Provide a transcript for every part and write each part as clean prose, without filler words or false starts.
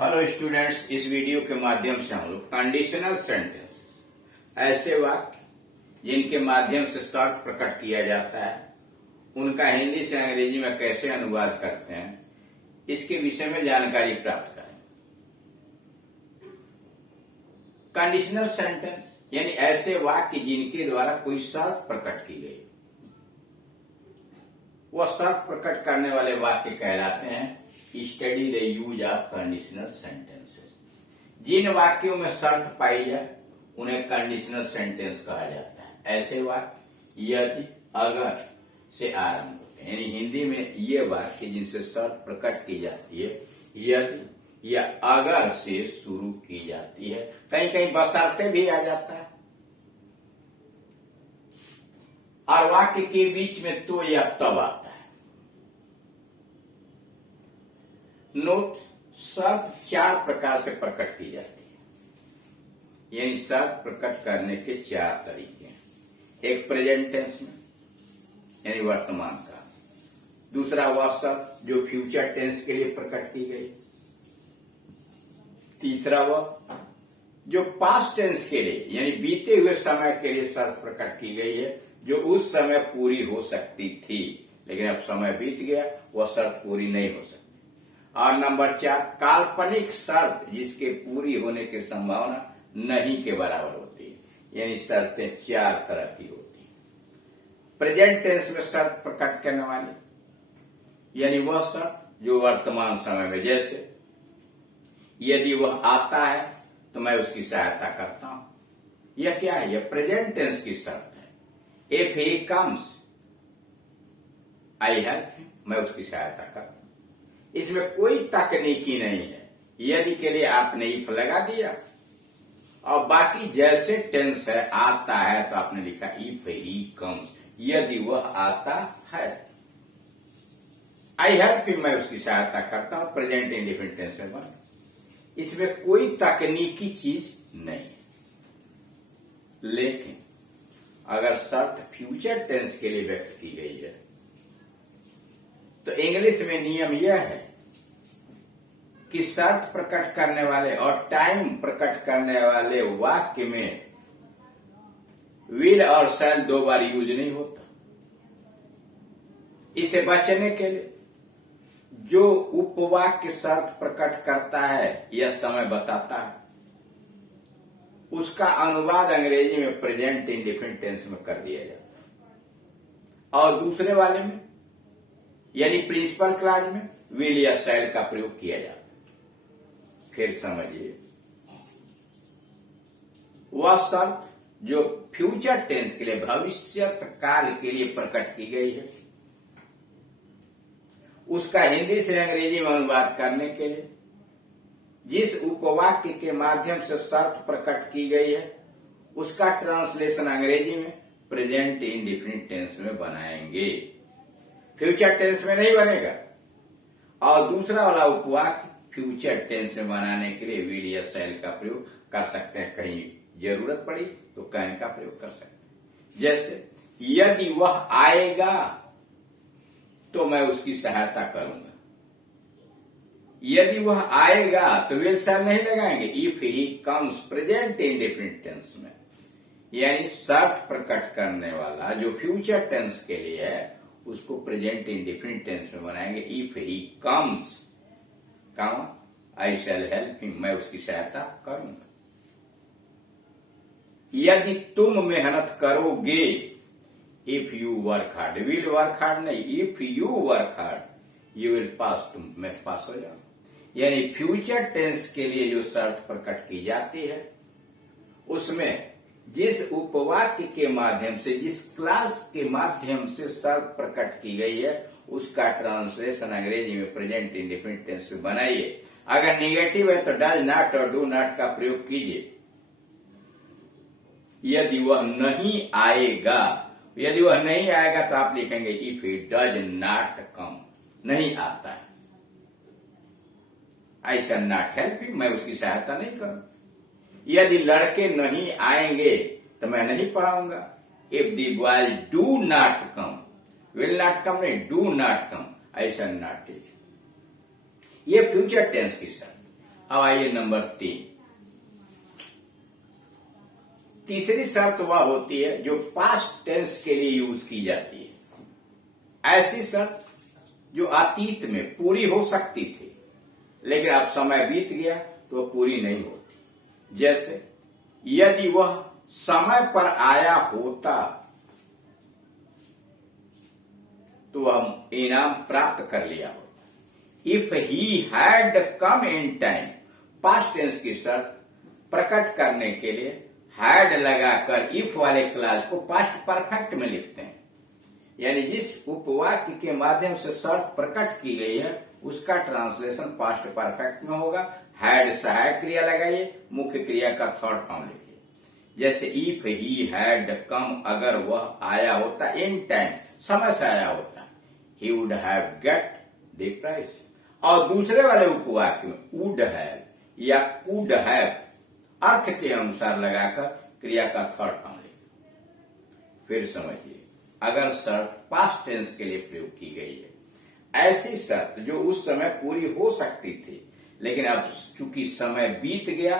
Hello students, इस video के माध्यम से हम लोग कंडीशनल सेंटेंस, ऐसे वाक्य जिनके माध्यम से शर्त प्रकट किया जाता है, उनका हिंदी से अंग्रेजी में कैसे अनुवाद करते हैं, इसके विषय में जानकारी प्राप्त करें। कंडीशनल सेंटेंस यानी ऐसे वाक्य जिनके द्वारा कोई शर्त प्रकट की गई, वह शर्त प्रकट करने वाले वाक्य कहलाते हैं। Study the use of conditional sentences. जिन वाक्यों में शर्त पाई जाए उन्हें कंडीशनल सेंटेंस कहा जाता है। ऐसे वाक्य यदि, अगर से आरंभ होते हैं, यानी हिंदी में ये वाक्य जिनसे शर्त प्रकट की जाती है यदि या अगर से शुरू की जाती है। कहीं कहीं बशर्ते भी आ जाता है और वाक्य के बीच में तो या तब आता है। नोट, शर्त चार प्रकार से प्रकट की जाती है, यानी शर्त प्रकट करने के चार तरीके हैं। एक प्रेजेंट टेंस में यानी वर्तमान काल, दूसरा वह शर्त जो फ्यूचर टेंस के लिए प्रकट की गई, तीसरा वह जो पास्ट टेंस के लिए यानी बीते हुए समय के लिए शर्त प्रकट की गई है, जो उस समय पूरी हो सकती थी लेकिन अब समय बीत गया, वह शर्त पूरी नहीं हो सकती। और नंबर चार, काल्पनिक शर्त जिसके पूरी होने की संभावना नहीं के बराबर होती है, यानी शर्तें चार तरह की होती है। प्रेजेंट टेंस में शर्त प्रकट करने वाली यानी वह शर्त जो वर्तमान समय में, जैसे यदि वह आता है तो मैं उसकी सहायता करता हूं, यह क्या है? यह प्रेजेंट टेंस की शर्त है। If he comes I help him, मैं उसकी सहायता करता हूं। इसमें कोई तकनीकी नहीं है। यदि के लिए आपने इफ लगा दिया और बाकी जैसे टेंस है, आता है तो आपने लिखा इफ ही कम्स, यदि वह आता है। आई हेल्प हिम, मैं उसकी सहायता करता हूं, प्रेजेंट इंडिफिनिट टेंस में बना। इसमें कोई तकनीकी चीज नहीं है। लेकिन अगर शर्त फ्यूचर टेंस के लिए व्यक्त की गई है तो इंग्लिश में नियम यह है कि शर्त प्रकट करने वाले और टाइम प्रकट करने वाले वाक्य में विल और शैल दो बार यूज नहीं होता। इसे बचने के लिए जो उपवाक्य शर्त प्रकट करता है या समय बताता है, उसका अनुवाद अंग्रेजी में प्रेजेंट इंडिफिनिट टेंस में कर दिया जाता है और दूसरे वाले में यानी प्रिंसिपल क्लॉज में विल या शैल का प्रयोग किया जाता है। फिर समझिए, वह शर्त जो फ्यूचर टेंस के लिए, भविष्यत काल के लिए प्रकट की गई है, उसका हिंदी से अंग्रेजी में अनुवाद करने के लिए जिस उपवाक्य के माध्यम से शर्त प्रकट की गई है, उसका ट्रांसलेशन अंग्रेजी में प्रेजेंट इंडिफिनिट टेंस में बनाएंगे। फ्यूचर टेंस में नहीं बनेगा। और दूसरा वाला उपवाक्य फ्यूचर टेंस में बनाने के लिए विल या शैल का प्रयोग कर सकते हैं। कहीं जरूरत पड़ी तो कैन का प्रयोग कर सकते हैं। जैसे यदि वह आएगा तो मैं उसकी सहायता करूंगा। यदि वह आएगा तो विल शैल नहीं लगाएंगे। If he comes, present indefinite tense में, यानी शर्त प्रकट करने वाला जो फ्यूचर टेंस के लिए है, उसको प्रेजेंट इंडिफिनिट टेंस में बनाएंगे। If he comes, I shall help him, मैं उसकी सहायता करूंगा। यदि तुम मेहनत करोगे, if you work hard, will work hard नहीं, if you work hard you will pass, तुम मैथ पास हो जाओ। यानी फ्यूचर टेंस के लिए जो शर्त प्रकट की जाती है, उसमें जिस उपवाक्य के माध्यम से, जिस क्लास के माध्यम से शर्त प्रकट की गई है, उसका ट्रांसलेशन अंग्रेजी में प्रेजेंट इंडिफिनिट टेंस में बनाइए। अगर निगेटिव है तो डज नॉट और डू नॉट का प्रयोग कीजिए। यदि वह नहीं आएगा, यदि वह नहीं आएगा तो आप लिखेंगे if he does not come, नहीं आता है। आई शैल नॉट हेल्प हिम, मैं उसकी सहायता नहीं करूं। यदि लड़के नहीं आएंगे तो मैं नहीं पढ़ाऊंगा। If the boys do not come, will not come नहीं, do not come, I shall not teach. ये फ्यूचर टेंस की शर्त। अब आइए नंबर 3। तीसरी शर्त वह होती है जो पास्ट टेंस के लिए यूज की जाती है। ऐसी शर्त जो अतीत में पूरी हो सकती थी लेकिन अब समय बीत गया तो वह पूरी नहीं होती। जैसे यदि वह समय पर आया होता तो वह इनाम प्राप्त कर लिया होता। If he had come in time, past tense की शर्त प्रकट करने के लिए हैड लगाकर इफ वाले क्लास को पास्ट परफेक्ट में लिखते हैं। यानी जिस उपवाक्य के माध्यम से शर्त प्रकट की गई है उसका ट्रांसलेशन पास्ट परफेक्ट में होगा। हैड सहायक क्रिया लगाइए, मुख्य क्रिया का थर्ड फॉर्म लिखिए। जैसे इफ ही हैड कम, अगर वह आया होता, इन टाइम, समय से आया होता, he would have get the prize. और दूसरे वाले उपवाक्य में वुड हैव या कुड हैव अर्थ के अनुसार लगाकर क्रिया का थर्ड फॉर्म लिखिए। फिर समझिए, अगर शर्त पास्ट टेंस के लिए प्रयोग की गई है, ऐसी शर्त जो उस समय पूरी हो सकती थी लेकिन अब चूंकि समय बीत गया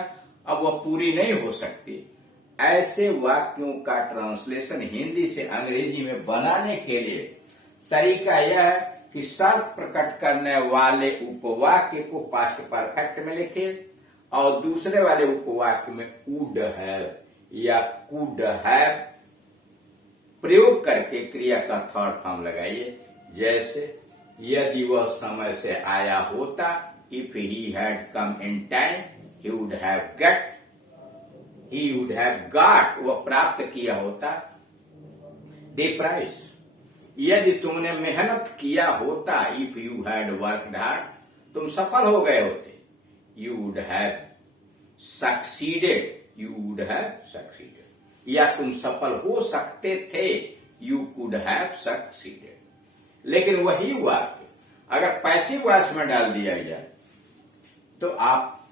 अब वह पूरी नहीं हो सकती, ऐसे वाक्यों का ट्रांसलेशन हिंदी से अंग्रेजी में बनाने के लिए तरीका यह है कि शर्त प्रकट करने वाले उपवाक्य को पास्ट परफेक्ट में लिखिए और दूसरे वाले उपवाक्य में वुड हैव या कुड हैव प्रयोग करके क्रिया का थर्ड फॉर्म लगाइए। जैसे यदि वह समय से आया होता, if he had come in time, he would have gate, he would have got, वह प्राप्त किया होता द प्राइज। यदि तुमने मेहनत किया होता, if you had worked hard, तुम सफल हो गए होते, you would have succeeded, you would have succeeded. या तुम सफल हो सकते थे, यू कुड हैव सक्सीडेड। लेकिन वही वाक्य अगर पैसिव वॉइस में डाल दिया जाए तो आप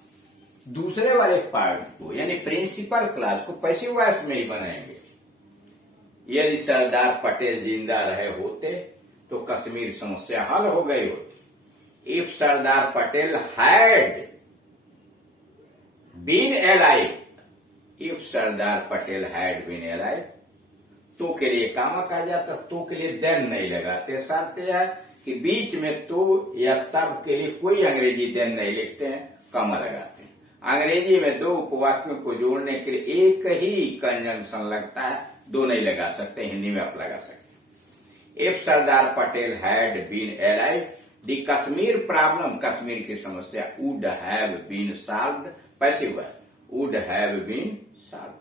दूसरे वाले पार्ट को यानी प्रिंसिपल क्लास को पैसिव वॉइस में ही बनाएंगे। यदि सरदार पटेल जिंदा रहे होते तो कश्मीर समस्या हल हो गई होती। If Sardar Patel had been alive, if Sardar Patel had been alive, तो के लिए कामा कहा जाता, तो के लिए देन नहीं लगाते। शर्त यह है कि बीच में तो या तब के लिए कोई अंग्रेजी देन नहीं लिखते हैं, कामा लगाते हैं। अंग्रेजी में दो उपवाक्यों को जोड़ने के लिए एक ही कंजंक्शन लगता है, दो नहीं लगा सकते। हिंदी में आप लगा सकते। If Sardar Patel had been alive, the Kashmir problem, Kashmir की समस्या, would have been solved, passive है, वुड हैव बीन सॉल्व्ड।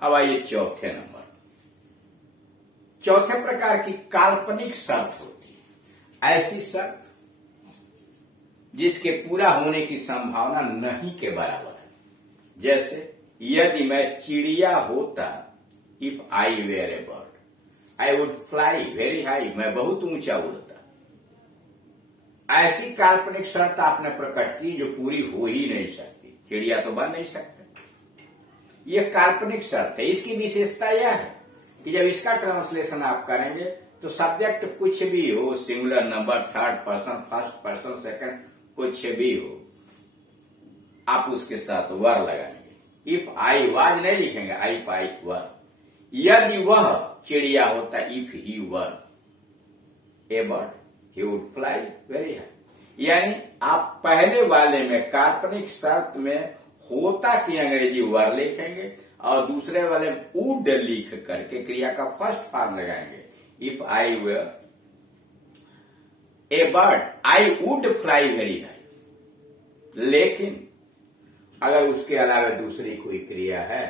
अब आइए चौथे नंबर। चौथे प्रकार की काल्पनिक शर्त होती है, ऐसी शर्त जिसके पूरा होने की संभावना नहीं के बराबर है। जैसे यदि मैं चिड़िया होता, if I were a bird, I would fly very high, मैं बहुत ऊंचा उड़ता। ऐसी काल्पनिक शर्त आपने प्रकट की जो पूरी हो ही नहीं सकती। चिड़िया तो बन नहीं सकता, यह काल्पनिक शर्त है। इसकी विशेषता यह है कि जब इसका ट्रांसलेशन आप करेंगे तो सब्जेक्ट कुछ भी हो, singular number, third person, first person, second, कुछ भी हो, आप उसके साथ वर लगाएंगे। इफ आई वाज नहीं लिखेंगे, आई पाई वर। यदि वह चिड़िया होता, if he were A bird, he would fly very high. यानी आप पहले वाले में काल्पनिक शर्त में होता की अंग्रेजी वर लिखेंगे और दूसरे वाले वुड लिख करके क्रिया का फर्स्ट फॉर्म लगाएंगे। If I were a bird, I would fly very high. लेकिन अगर उसके अलावा दूसरी कोई क्रिया है,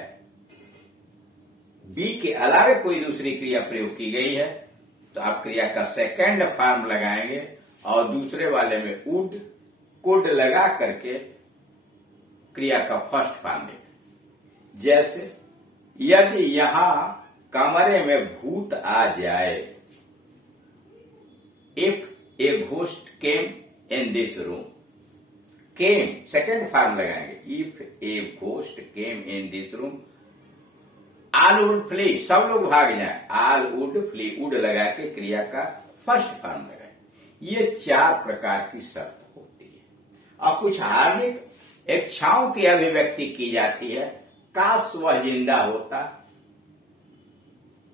बी के अलावा कोई दूसरी क्रिया प्रयोग की गई है, तो आप क्रिया का सेकंड फॉर्म लगाएंगे और दूसरे वाले में वुड, कुड लगा करके क्रिया का फर्स्ट फॉर्म लेंगे। जैसे यदि यहां कमरे में भूत आ जाए, if a ghost came in this room, came second form लगाएंगे। If a ghost came in this room, all would flee, सब लोग भाग जाए, ऑल वुड फ्ली, वुड लगा के क्रिया का फर्स्ट फॉर्म लगाए। ये चार प्रकार की शर्त होती है। और कुछ हार्दिक इच्छाओं की अभिव्यक्ति की जाती है, काश वह जिंदा होता,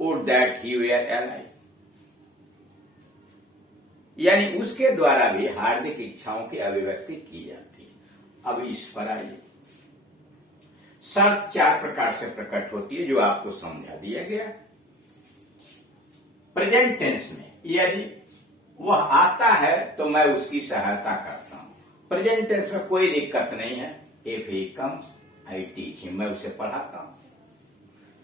would that he were alive, यानी उसके द्वारा भी हार्दिक इच्छाओं की अभिव्यक्ति की जाती है। अब इस पर आइए, शर्त 4 प्रकार से प्रकट होती है जो आपको समझा दिया गया। प्रेजेंट टेंस में यदि वह आता है तो मैं उसकी सहायता करता हूं। प्रेजेंट टेंस में कोई दिक्कत नहीं है। If he comes I teach him, मैं उसे पढ़ाता हूं।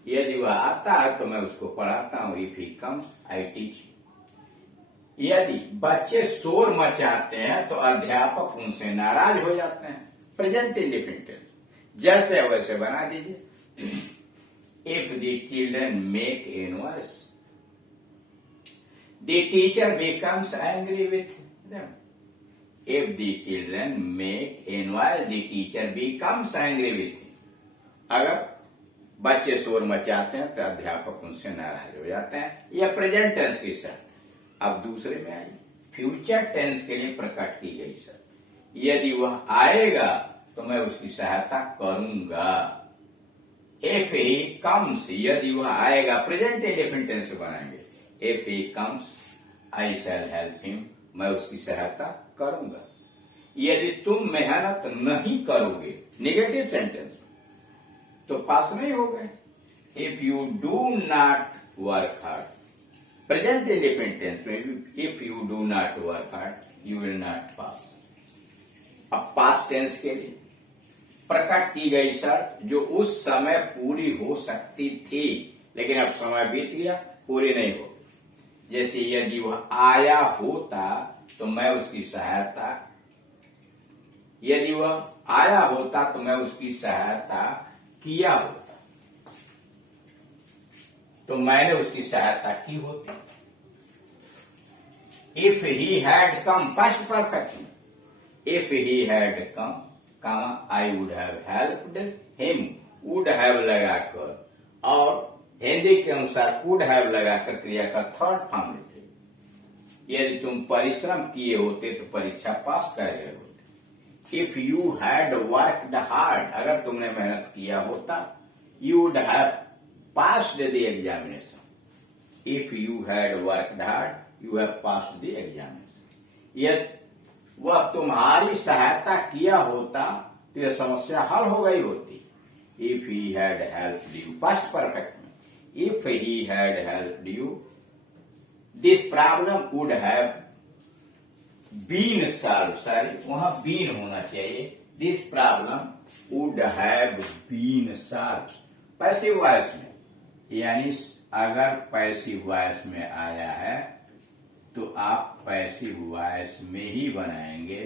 यदि वह आता है तो मैं उसको पढ़ाता हूं। If he comes I teach him. यदि बच्चे शोर मचाते हैं तो अध्यापक उनसे नाराज हो जाते हैं। प्रेजेंट इंडिफिनिट टेंस जैसे वैसे बना दीजिए। If the children make a noise the teacher becomes angry with them. If the children make a noise, the teacher becomes angry with him. अगर बच्चे शोर मचाते हैं तो अध्यापक उनसे नाराज हो जाते हैं। यह प्रेजेंट टेंस की शर्त है। अब दूसरे में आई, फ्यूचर टेंस के लिए प्रकट की गई शर्त, यदि वह आएगा तो मैं उसकी सहायता करूंगा। इफ ही कम्स, यदि वह आएगा, प्रेजेंट इंडेफिनिट टेंस से बनाएंगे। If he comes I shall help him, मैं उसकी सहायता करूंगा। यदि तुम मेहनत नहीं करोगे, निगेटिव सेंटेंस, तो पास नहीं हो गए। If you do not work hard, present indefinite tense में if you do not work hard you will not pass. अब पास्ट टेंस के लिए प्रकट की गई शर्त जो उस समय पूरी हो सकती थी, लेकिन अब समय बीत गया, पूरी नहीं हो। जैसे यदि वह आया होता तो मैं उसकी सहायता, यदि वह आया होता तो मैं उसकी सहायता किया होता, तो मैंने उसकी सहायता की होती। If he had come, past perfect में, if he had come, I would have helped him, would have लगाकर, और हिंदी के अनुसार कुड हैव लगाकर क्रिया का थर्ड फॉर्म लिखे। यदि तुम परिश्रम किए होते तो परीक्षा पास कर गए होते। If you had worked hard, अगर तुमने मेहनत किया होता, you would have passed the examination. If you had worked hard you have passed the examination. यदि वह तुम्हारी सहायता किया होता तो यह समस्या हल हो गई होती। If he had helped you, past perfect. If he had helped you, this problem would have been solved. Sorry, वहां been होना चाहिए। This problem would have been solved. Passive voice में, यानी अगर पैसिव वॉइस में आया है तो आप पैसिव वॉइस में ही बनाएंगे।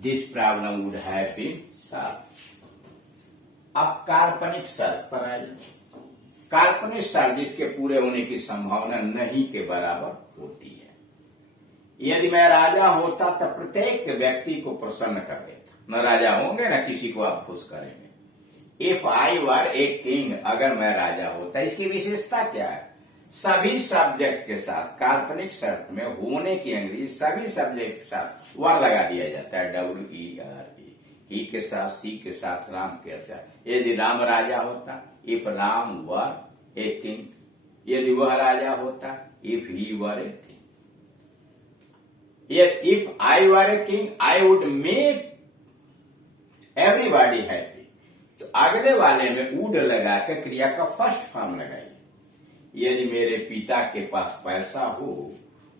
This problem would have been solved. अब काल्पनिक शर्त पर आइए। काल्पनिक शर्त जिसके पूरे होने की संभावना नहीं के बराबर होती है। यदि मैं राजा होता तो प्रत्येक व्यक्ति को प्रसन्न कर देता। न राजा होंगे न किसी को आप खुश करेंगे। If I were a king, अगर मैं राजा होता। इसकी विशेषता क्या है? सभी सब्जेक्ट के साथ काल्पनिक शर्त में होने की अंग्रेजी सभी सब्जेक्ट के साथ वर लगा दिया जाता है, WER। ही के साथ, सी के साथ, राम के साथ। यदि राम राजा होता, if Ram were a king. यदि वह राजा होता, if he were a king. If I were a king I would make everybody happy. तो अगले वाले में वुड लगा के क्रिया का फर्स्ट फॉर्म लगाइए। यदि मेरे पिता के पास पैसा हो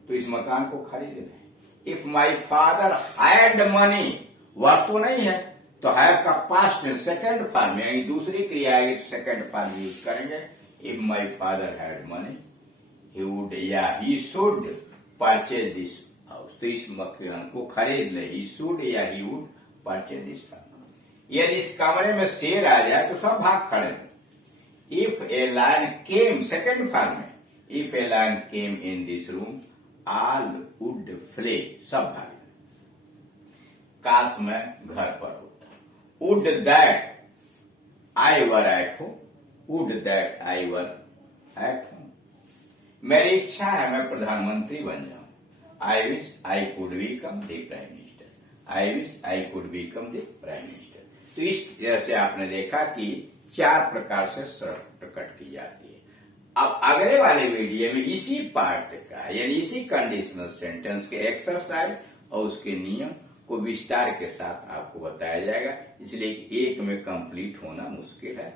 तो इस मकान को खरीदना है। If my father had money, verb तो नहीं है तो हैव का पास्ट में सेकंड फॉर्म यानी दूसरी क्रिया आएगी तो सेकंड फॉर्म यूज करेंगे। If my father had money he would या he should purchase this house, तो इस मकान को खरीद ले। ही शुड या he would purchase this house. यदि इस कमरे में शेर आ जाए तो सब भाग खड़े। If a lion came, second form में, if a lion came in this room all would flee, सब भागे। काश मैं घर पर होता। Would that I were at home, would that I were at home. मेरी इच्छा है मैं प्रधानमंत्री बन जाऊं। I wish I could become the prime minister. I wish I could become the prime minister. तो इस तरह से आपने देखा कि 4 प्रकार से शर्त प्रकट की जाती है। अब अगले वाले वीडियो में इसी पार्ट का यानी इसी कंडीशनल सेंटेंस के एक्सरसाइज और उसके नियम को विस्तार के साथ आपको बताया जाएगा, इसलिए एक में कंप्लीट होना मुश्किल है।